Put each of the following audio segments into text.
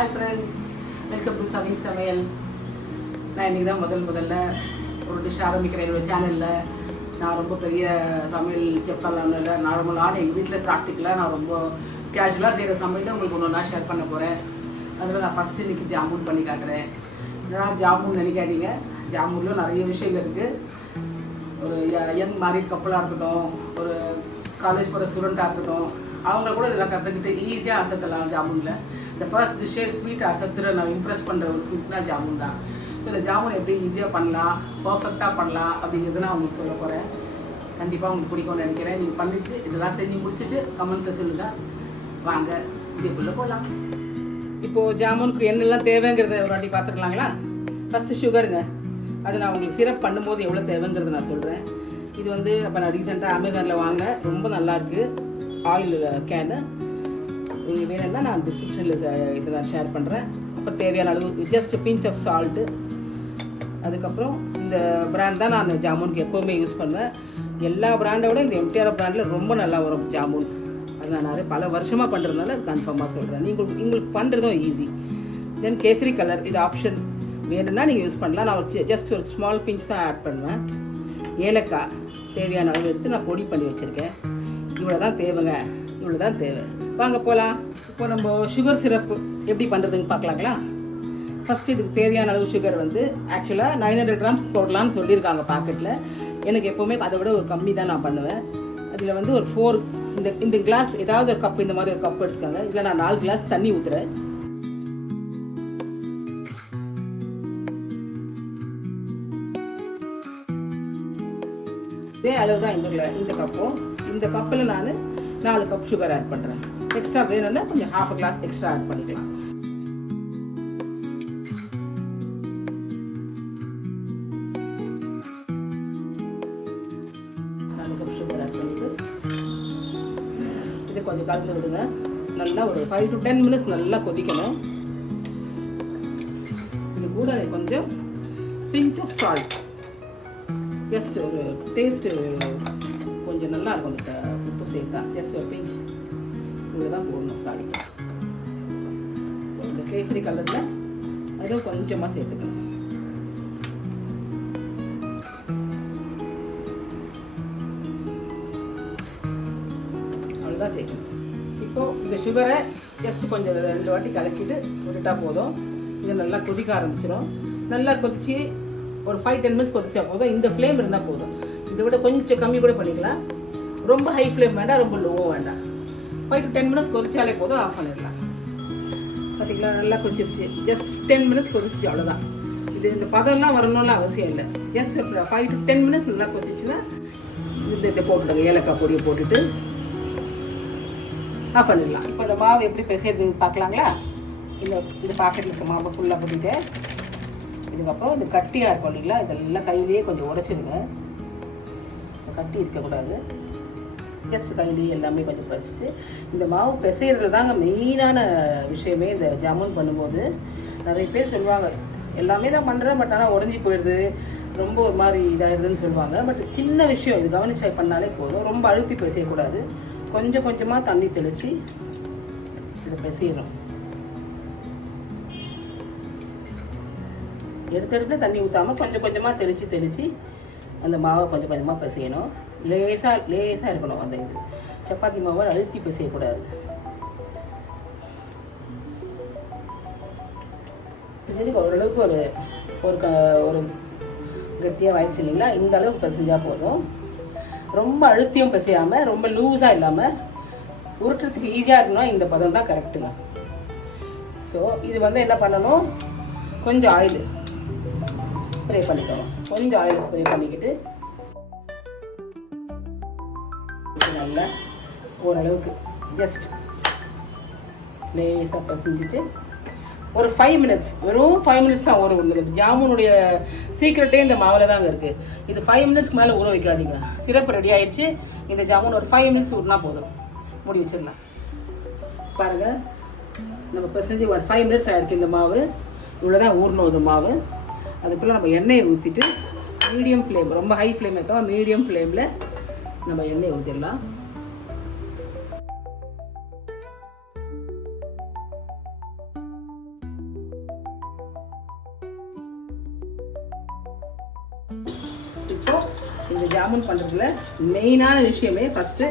Hi friends, welcome to சவி சமையல். நான் இன்றைக்கி தான் முதல்ல ஒரு டிஷ் ஆரம்பிக்கிறேன் என்னோடய சேனலில். நான் ரொம்ப பெரிய சமையல் செஃப்லாம் இல்லை, நார்மலான எங்கள் வீட்டில் ப்ராக்டிக்கலாக நான் ரொம்ப கேஷுவலாக செய்கிற சமையலில் உங்களுக்கு ஒன்று ஒன்றா ஷேர் பண்ண போகிறேன். அதில் நான் ஃபஸ்ட்டு இன்றைக்கி ஜாமுன் பண்ணி காட்டுறேன். நான் ஜாமுன் நினைக்காதீங்க, ஜாமுனில் நிறைய விஷயங்கள் இருக்குது. ஒரு யங் மேரிட் கப்பலாக இருக்கட்டும், ஒரு காலேஜ் போகிற ஸ்டூடெண்ட்டாக இருக்கட்டும், அவங்க கூட இதெல்லாம் கற்றுக்கிட்டு ஈஸியாக அசத்தலாம். ஜாமுனில் இந்த ஃபர்ஸ்ட் டிஷ்ஷே ஸ்வீட் அசத்துற நான் இம்ப்ரெஸ் பண்ணுற ஒரு ஸ்வீட்னா ஜாமுன் தான். ஸோ இந்த ஜாமுன் எப்படி ஈஸியாக பண்ணலாம், பர்ஃபெக்டாக பண்ணலாம் அப்படிங்கிறது நான் உங்களுக்கு சொல்ல போகிறேன். கண்டிப்பாக உங்களுக்கு பிடிக்கும்னு நினைக்கிறேன். நீங்கள் பண்ணிவிட்டு இதெல்லாம் செஞ்சு முடிச்சுட்டு கமெண்ட்ஸை சொல்லுங்கள். வாங்க வீடியோக்குள்ளே போகலாம். இப்போது ஜாமுனுக்கு என்னெல்லாம் தேவைங்கிறத ஒரு வாட்டி பார்த்துக்கலாங்களா? ஃபஸ்ட்டு சுகருங்க. அது நான் உங்களுக்கு சிரப் பண்ணும்போது எவ்வளோ தேவைங்கிறத நான் சொல்கிறேன். இது வந்து அப்போ நான் ரீசெண்டாக அமேசானில் வாங்கினேன், ரொம்ப நல்லாயிருக்கு. ஆயில் கேனு உங்களுக்கு வேணும்னா நான் டிஸ்கிரிப்ஷனில் இதை நான் ஷேர் பண்ணுறேன். அப்போ தேவையான அளவு ஜஸ்ட் பிஞ்ச் ஆஃப் சால்ட்டு. அதுக்கப்புறம் இந்த பிராண்ட் தான் நான் ஜாமுனுக்கு எப்போவுமே யூஸ் பண்ணுவேன். எல்லா பிராண்டோட இந்த எம்டிஆர் பிராண்டில் ரொம்ப நல்லா வரும் ஜாமுன். அது நான் நிறைய பல வருஷமாக பண்ணுறதுனால கன்ஃபார்மாக சொல்கிறேன். உங்களுக்கு பண்ணுறதும் ஈஸி. தென் கேசரி கலர், இது ஆப்ஷன், வேணும்னா நீங்கள் யூஸ் பண்ணலாம். நான் ஒரு ஜஸ்ட் ஒரு ஸ்மால் பிஞ்ச் தான் ஆட் பண்ணுவேன். ஏலக்காய் தேவையான அளவு எடுத்து நான் பொடி பண்ணி வச்சுருக்கேன். இவ்வளோ தான் தேவைங்க, இவ்வளோ தான் தேவை. வாங்க போகலாம். இப்போ நம்ம சுகர் சிரப்பு எப்படி பண்ணுறதுன்னு பார்க்கலாங்களா? ஃபஸ்ட்டு இதுக்கு தேவையான அளவு சுகர் வந்து ஆக்சுவலாக 900 grams போடலான்னு சொல்லியிருக்காங்க பாக்கெட்டில். எனக்கு எப்போவுமே அதை விட ஒரு கம்மி தான் நான் பண்ணுவேன். அதில் வந்து ஒரு 4 இந்த கிளாஸ் ஏதாவது ஒரு கப், இந்த மாதிரி ஒரு கப் எடுத்துக்காங்க. இதில் நான் 4 கிளாஸ் தண்ணி ஊற்றுறேன். இதே அளவு தான் இந்த கப்பும். இந்த கப்பில் நான் 4 கப் சுகர் ஆட் பண்ணுறேன். எக்ஸ்ட்ரா வேணும்னா கொஞ்சம் ½ கிளாஸ் எக்ஸ்ட்ரா ஆட் பண்ணிக்கலாம். சுகர் ஆட் பண்ணிட்டு இதை கொஞ்சம் கலந்து விடுங்க. நல்லா ஒரு 5 to 10 minutes நல்லா கொதிக்கணும். இது கூட கொஞ்சம் பிஞ்ச் ஆஃப் சால்ட், ஜஸ்ட் ஒரு டேஸ்ட்டு கொஞ்சம் நல்லா இருக்கும். இந்த உப்பு சேர்த்தா ஜஸ்ட் ஒரு பிஞ்ச் இவ்வளோ தான் போடணும். சாரி, இந்த கேசரி கலரில் அதுவும் கொஞ்சமாக சேர்த்துக்கணும். அவ்வளோதான் சேர்க்கணும். இப்போது இந்த சுகரை ஜஸ்ட் கொஞ்சம் 2 வாட்டி கலக்கிட்டு விட்டுட்டா போதும். இது நல்லா கொதிக்க ஆரம்பிச்சிடும். நல்லா கொதிச்சு ஒரு 5-10 minutes கொதிச்சா போதும். இந்த ஃப்ளேம் இருந்தால் போதும். இதை விட கொஞ்சம் கம்மி கூட பண்ணிக்கலாம். ரொம்ப ஹை ஃப்ளேம் வேண்டாம், ரொம்ப லோவும் வேண்டாம். 5 to 10 minutes கொதிச்சாலே போதும், ஆஃப் பண்ணிடலாம். பார்த்தீங்களா, நல்லா கொதிச்சிருச்சு. ஜஸ்ட் 10 minutes கொதிச்சு, அவ்வளோதான். இது இந்த பதம்லாம் வரணும்னு அவசியம் இல்லை. ஜஸ்ட் 5 to 10 minutes நல்லா கொதிச்சுன்னா இதை போட்டுடுங்க. ஏலக்காய் பொடியை போட்டுட்டு ஆஃப் பண்ணிடலாம். இப்போ இந்த மாவு எப்படி பிசைறதுன்னு பார்க்கலாங்களா? இந்த பாக்கெட்டில் இருக்க மாவை ஃபுல்லாக போட்டுட்டு இதுக்கப்புறம் இது கட்டியாக இருக்கும் இல்லைங்களா, இதெல்லாம் கையிலேயே கொஞ்சம் உடைச்சிடுங்க. கட்டி இருக்கக்கூடாது. ஜஸ்ட் கையிலேயே எல்லாமே கொஞ்சம் பறிச்சுட்டு, இந்த மாவு பிசைறதுல தாங்க மெயினான விஷயமே. இந்த ஜாமுன் பண்ணும்போது நிறைய பேர் சொல்லுவாங்க, எல்லாமே தான் பண்ணுறேன், பட் ஆனால் உடஞ்சி போயிடுது, ரொம்ப ஒரு மாதிரி இதாகிடுதுன்னு சொல்லுவாங்க. பட் சின்ன விஷயம், இது கவனிச்சு பண்ணாலே போதும். ரொம்ப அழுத்தி பிசையக்கூடாது. கொஞ்சம் கொஞ்சமாக தண்ணி தெளித்து இதை பிசையணும். எடுத்தெடுப்புல தண்ணி ஊற்றாமல் கொஞ்சம் கொஞ்சமாக தெளித்து அந்த மாவை கொஞ்சம் கொஞ்சமாக பிசையணும். லேசாக இருக்கணும். அந்த இது சப்பாத்தி மாவை அழுத்தி பிசையக்கூடாது. இது ஓரளவுக்கு ஒரு கட்டியாக வாய்ச்சி இல்லைங்களா, இந்த அளவுக்கு பிசைஞ்சால் போதும். ரொம்ப அழுத்தியும் பிசையாமல், ரொம்ப லூஸாக இல்லாமல், உருட்டுறதுக்கு ஈஸியாக இருக்கணும். இந்த பதம் தான் கரெக்டுங்க. ஸோ இது வந்து என்ன பண்ணணும், கொஞ்சம் ஆயில் ஸ்ப்ரே பண்ணிக்கணும். கொஞ்சம் ஆயில் ஸ்ப்ரே பண்ணிக்கிட்டு நல்லா ஓரளவுக்கு ஜஸ்ட் லேசாக பசஞ்சிட்டு ஒரு 5 minutes, வெறும் 5 minutes தான் ஊற விடணும். ஜாமுனுடைய சீக்கிரட்டே இந்த மாவில் தாங்க இருக்குது. இது 5 minutes மேலே ஊற வைக்காதீங்க. சிரப்பு ரெடி ஆயிடுச்சு. இந்த ஜாமுன் ஒரு 5 minutes ஊறினா போதும், மூடி வச்சிடலாம். பாருங்கள், நம்ம பசஞ்சு 5 minutes ஆகிருக்கு. இந்த மாவு இவ்வளோ தான் ஊறணும். இது மாவு அதுக்குள்ளே நம்ம எண்ணெயை ஊற்றிட்டு மீடியம் ஃப்ளேம், ரொம்ப ஹை ஃப்ளேம் வைக்காம மீடியம் ஃப்ளேமில் நம்ம எண்ணெயை ஊற்றிடலாம். இந்த ஜாமுன் பண்ணுறதுல மெயினான விஷயமே ஃபஸ்ட்டு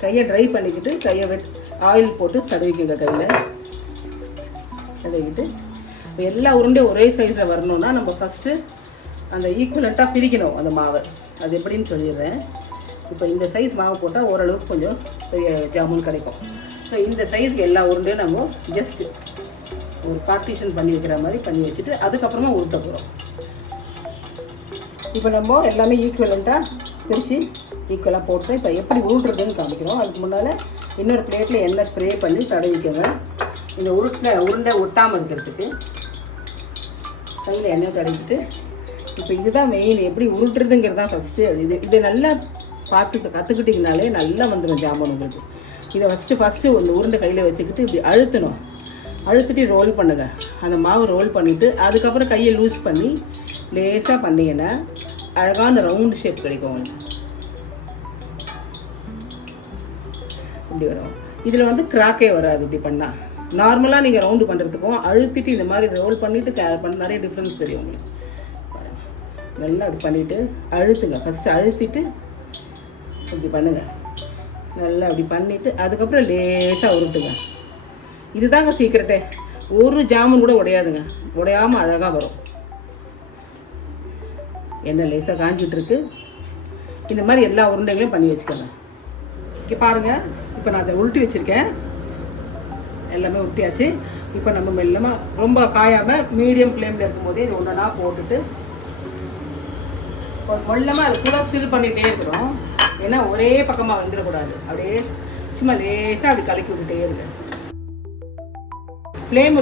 கையை ட்ரை பண்ணிக்கிட்டு கையை ஆயில் போட்டு தடவிக்குங்க. கையில் தடவிக்கிட்டு இப்போ எல்லா உருண்டையும் ஒரே சைஸில் வரணும்னா நம்ம ஃபஸ்ட்டு அந்த ஈக்குவலண்ட்டாக பிரிக்கணும் அந்த மாவை. அது எப்படின்னு சொல்லிடுறேன். இப்போ இந்த சைஸ் மாவு போட்டால் ஓரளவுக்கு கொஞ்சம் பெரிய ஜாமுன் கிடைக்கும். ஸோ இந்த சைஸ்க்கு எல்லா உருண்டையும் நம்ம ஜஸ்ட்டு ஒரு பார்ட்டிஷன் பண்ணி வைக்கிற மாதிரி பண்ணி வச்சுட்டு அதுக்கப்புறமா உருட்ட போகிறோம். இப்போ நம்ம எல்லாமே ஈக்குவலண்ட்டாக பிரித்து ஈக்குவலாக போட்டு இப்போ எப்படி உருட்டுறதுன்னு காமிக்கிறோம். அதுக்கு முன்னால் இன்னொரு பிளேட்டில் எண்ணெய் ஸ்ப்ரே பண்ணி தடவிக்கோங்க. இந்த உருண்டை ஒட்டாமல் இருக்கிறதுக்கு கையில் எண்ணெய் தடவிட்டு இப்போ இதுதான் மெயின், எப்படி உருட்டுறதுங்கிறது தான் ஃபஸ்ட்டு. இதை நல்லா கற்றுக்கிட்டிங்கனாலே நல்லா வந்துடும் ஜாமுன் உங்களுக்கு. இதை ஃபஸ்ட்டு ஒரு உருண்டை கையில் வச்சுக்கிட்டு இப்படி அழுத்திட்டு ரோல் பண்ணுங்கள். அந்த மாவு ரோல் பண்ணிவிட்டு அதுக்கப்புறம் கையை லூஸ் பண்ணி லேசாக பண்ணிங்கன்னா அழகான ரவுண்டு ஷேப் கிடைக்கும் உங்களுக்கு. இப்படி வரும். இதில் வந்து கிராக்கே வராது இப்படி பண்ணால். நார்மலாக நீங்கள் ரவுண்டு பண்ணுறதுக்கும் அழுத்திட்டு இந்த மாதிரி ரோல் பண்ணிவிட்டு நிறைய டிஃப்ரென்ஸ் தெரியும் உங்களுக்கு. நல்லா அப்படி பண்ணிவிட்டு அழுத்துங்க. ஃபஸ்ட்டு அழுத்திட்டு இப்படி பண்ணுங்கள். நல்லா அப்படி பண்ணிவிட்டு அதுக்கப்புறம் லேசாக உருட்டுங்க. இதுதாங்க சீக்கிரட்டே. ஒரு ஜாமுன் கூட உடையாதுங்க, உடையாமல் அழகாக வரும். எண்ணெய் லேசாக காஞ்சிட்ருக்கு. இந்த மாதிரி எல்லா உருண்டைகளையும் பண்ணி வச்சுக்கோங்க. இங்கே பாருங்கள், இப்போ நான் அதை உருட்டி வச்சுருக்கேன். எல்லாமே உருட்டியாச்சு. இப்போ நம்ம மெல்லமாக ரொம்ப காயாமல் மீடியம் ஃப்ளேமில் இருக்கும்போதே இது ஒன்றா போட்டுட்டு மெல்லமாக அது கூட ஸ்டில் பண்ணிகிட்டே இருக்கிறோம். ஏன்னா ஒரே பக்கமாக வந்துடக்கூடாது. அப்படியே சும்மா லேசாக அப்படி கலக்கி விட்டுட்டே இருக்கு. ஃப்ளேம்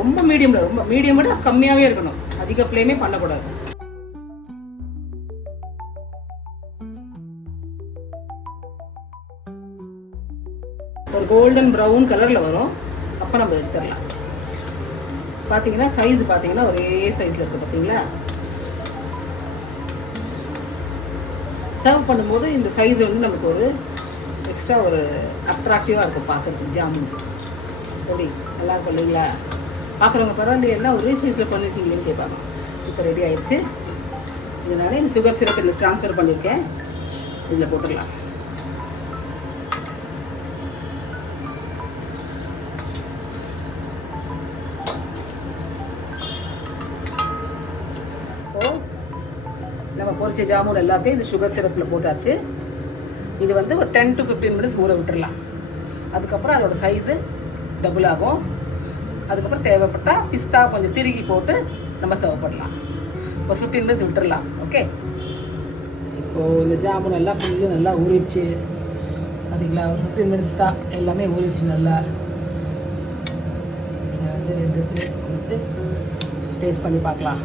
ரொம்ப மீடியம் விட கம்மியாகவே இருக்கணும். அதிக ஃப்ளேமே பண்ணக்கூடாது. ஒரு கோல்டன் ப்ரௌன் கலரில் வரும். அப்போ நம்ம எடுத்துடலாம். பார்த்தீங்கன்னா சைஸ் பார்த்தீங்கன்னா ஒரே சைஸில் இருக்குது. பார்த்தீங்களா? சர்வ் பண்ணும்போது இந்த சைஸ் வந்து நமக்கு ஒரு எக்ஸ்ட்ரா ஒரு அட்ராக்டிவாக இருக்கும் பார்க்குறதுக்கு. ஜாமுன் எப்படி நல்லா இருக்கும் இல்லைங்களா? பார்க்குறவங்க பரவாயில்ல எல்லாம் ஒரே சைஸில் பண்ணியிருக்கீங்களேன்னு கேட்பாங்க. இப்போ ரெடி ஆயிடுச்சு. இதனால இந்த சுகர் சிரப் இதில் ட்ரான்ஸ்ஃபர் பண்ணியிருக்கேன். இதில் போட்டுடலாம். நம்ம பொரிச்ச ஜாமுன் எல்லாத்தையும் இந்த சுகர் சிரப்பில் போட்டாச்சு. இது வந்து ஒரு 10 to 15 minutes ஊற விட்டுடலாம். அதுக்கப்புறம் அதோட சைஸு டபுள் ஆகும். அதுக்கப்புறம் தேவைப்பட்டால் பிஸ்தா கொஞ்சம் திருகி போட்டு நம்ம சர்வ் பண்ணலாம். ஒரு 15 minutes விட்டுடலாம். ஓகே, இப்போது இந்த ஜாமுன் எல்லாம் ஃபுல்லு நல்லா ஊறிடுச்சு. அதுங்களா ஒரு 15 minutes தான். எல்லாமே ஊறிடுச்சு நல்லா. நீங்கள் வந்து 2 கொடுத்து டேஸ்ட் பண்ணி பார்க்கலாம்.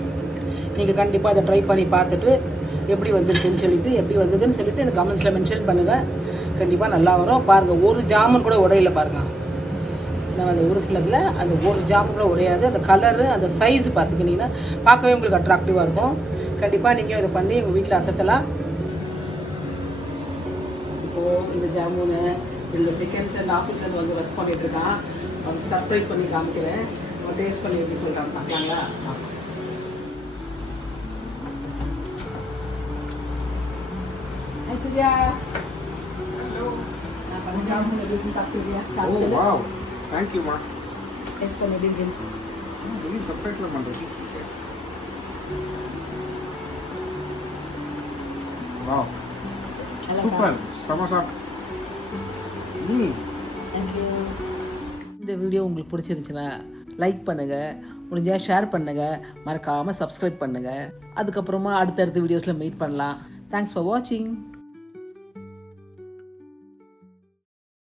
நீங்கள் கண்டிப்பாக அதை ட்ரை பண்ணி பார்த்துட்டு எப்படி வந்துருக்குன்னு சொல்லிவிட்டு எனக்கு கமெண்ட்ஸில் மென்ஷன் பண்ணுங்கள். கண்டிப்பாக நல்லா வரும். பாருங்கள், ஒரு ஜாமுன் கூட உடையில பாருங்கள். நம்ம அந்த உருட்டில் அந்த ஒரு ஜாமுன் கூட உடையாது. அந்த கலரு அந்த சைஸ் பார்த்துக்கிட்டிங்கன்னா பார்க்கவே உங்களுக்கு அட்ராக்டிவாக இருக்கும். கண்டிப்பாக நீங்கள் இதை பண்ணி உங்கள் வீட்டில் அசத்தலாம். இப்போது இந்த ஜாமுனை இந்த செகண்ட்ஸ் அந்த ஆஃபீஸ்லேருந்து வந்து ஒர்க் பண்ணிகிட்ருக்கான். அவனுக்கு சர்ப்ரைஸ் பண்ணி காமிக்கிறேன். அவன் டேஸ்ட் பண்ணி எப்படி சொல்கிறான் பார்க்கலாங்களா? Surya. Hello. Nah, kamu jamu lebih pintar Surya. Oh wow, thank you ma. Explain begin. Begin separate lah mandiri. Wow. Super. Sama-sama. Thank you. இந்த வீடியோ உங்களுக்கு பிடிச்சிருந்துச்சுன்னா லைக் பண்ணுங்கள், முடிஞ்சால் ஷேர் பண்ணுங்கள், மறக்காமல் சப்ஸ்கிரைப் பண்ணுங்கள். அதுக்கப்புறமா அடுத்தடுத்த வீடியோஸில் மீட் பண்ணலாம். தேங்க்ஸ் ஃபார் வாட்சிங்.